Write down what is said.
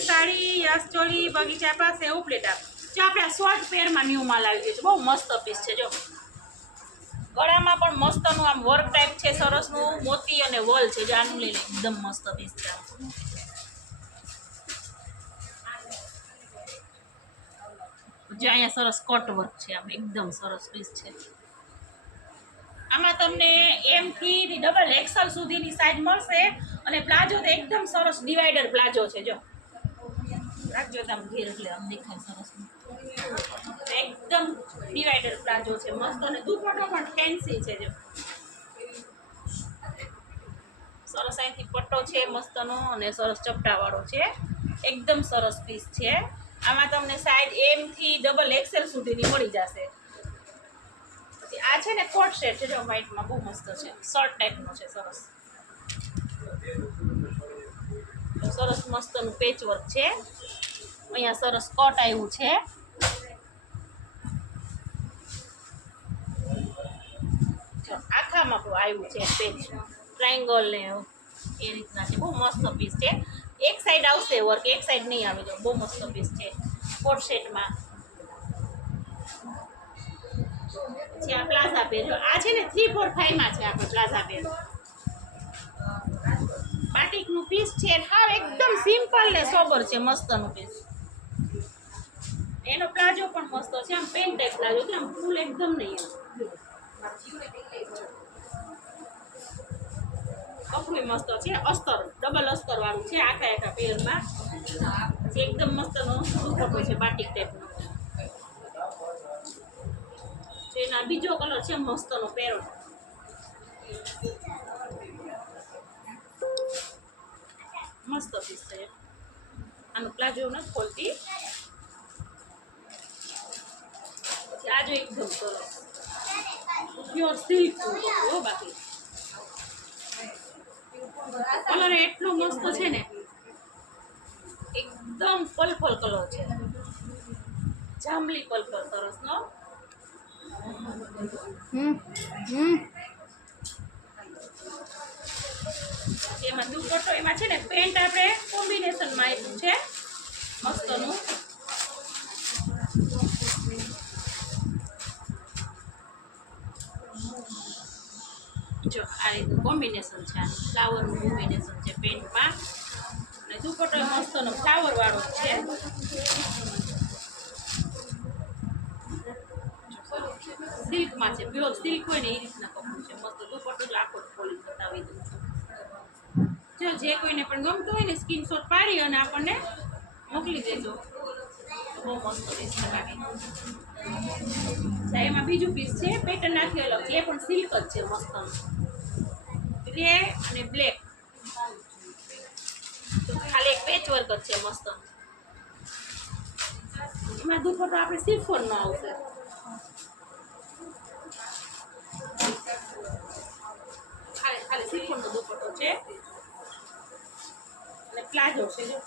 Yes sari, yes choli, બગીચા પાસે ઉપલેટા. જો આપણે શોર્ટ પેરમાં ન્યૂ માલ આવી ગયો છે, બહુ મસ્ત પીસ છે. જો ગળામાં પણ મસ્તનું આમ વર્ક ટાઈપ છે, સરસનું મોતી અને વોલ છે. જો આનું લઈને એકદમ મસ્ત પીસ છે. જે અહીંયા સરસ કટ વર્ક છે, આમ એકદમ સરસ પીસ છે. આમાં તમને M થી ડબલ XL સુધીની સાઈઝ મળશે અને પ્લાઝો તો એકદમ સરસ ડિવાઈડર પ્લાઝો છે. જો રાખજો તમે ઘેર એટલે આમ દેખાય સરસ એકદમ ડિવાઈડર પ્લાઝો છે, મસ્ત. અને દુપટ્ટો પણ ફેન્સી છે. જો સરસ અહીંથી પટ્ટો છે મસ્તનો અને સરસ ચપટાવાળો છે, એકદમ સરસ પીસ છે. આમાં તમને સાઈઝ M થી ડબલ XL સુધીની મળી જશે. આ છે ને કોટ સેટ છે. જો વ્હાઈટમાં બહુ મસ્ત છે, શર્ટ ટાઈપનો છે, સરસ સરસ મસ્તનું પેચ વર્ક છે. અહીંયા સરસ કટ આવ્યું છે. આખામાં આવ્યું છે પેચ, ટ્રાયંગલ ને એ રીતના છે. બહુ મસ્ત પીસ છે. એક સાઈડ આવશે વર્ક, એક સાઈડ નહીં આવે. જો બહુ મસ્ત પીસ છે કોટ સેટમાં. જે આ પ્લાઝા પેર, આ છે ને 345 માં છે. આપણે પ્લાઝા પેર બાટિકનું પીસ છે. હા એકદમ સિમ્પલ ને સોબર છે, મસ્તનું પીસ. એનો પ્લાઝો પણ મસ્ત છે, આમ પેન્ટ ટાઈપ પ્લાઝો છે, આમ ફૂલ એકદમ નહીં. કપડું મસ્ત છે, અસ્તર ડબલ અસ્તર વાળું છે, આખા આખા પેરમાં. એકદમ મસ્તનો દુપટ્ટો છે, બાટિક ટાઈપનો. એના બીજો કલર છે મસ્તનો પેરો, મસ્ત પીસ છે. આનો પ્લાઝો નથી ખોલતી. આજો એકદમ સરસ પ્યોર સિલ્ક હો. બાકી કલર એટલો મસ્ત છે ને, એકદમ પર્પલ કલર છે, જાંબલી પર્પલ સરસ નો. એમાં દુપટ્ટો એમાં છે ને પેન્ટ આપણે કોમ્બિનેશનમાં આપ્યું છે મસ્તનું. જો આ રીતનું કોમ્બિનેશન છે, ફ્લાવરનું કોમ્બિનેશન છે પેન્ટમાં. અને દુપટ્ટો મસ્તનો ફ્લાવર વાળો છે. સિલ્કમાં છે, પ્યોર સિલ્ક હોય ને એ રીતના કપડું છે, મસ્ત. દુપટ્ટો લાખો ખોલી બતાવી દઉં છું. જો જે કોઈને પણ ગમતું હોય ને સ્ક્રીનશોટ પાડી અને આપણને મોકલી દેજો. બહુ મસ્ત પીસ છે. એમાં બીજું પીસ છે, પેટર્ન નાખી અલગ છે, એ પણ સિલ્ક જ છે, મસ્ત ગ્રે અને બ્લેક. ખાલી એક પેચ વર્ક જ છે, મસ્ત. એમાં દુપટ્ટો આપણે સિફોનનો આવશે. ખાલી સિફોનનો દુપટ્ટો છે અને પ્લાઝો છે. જો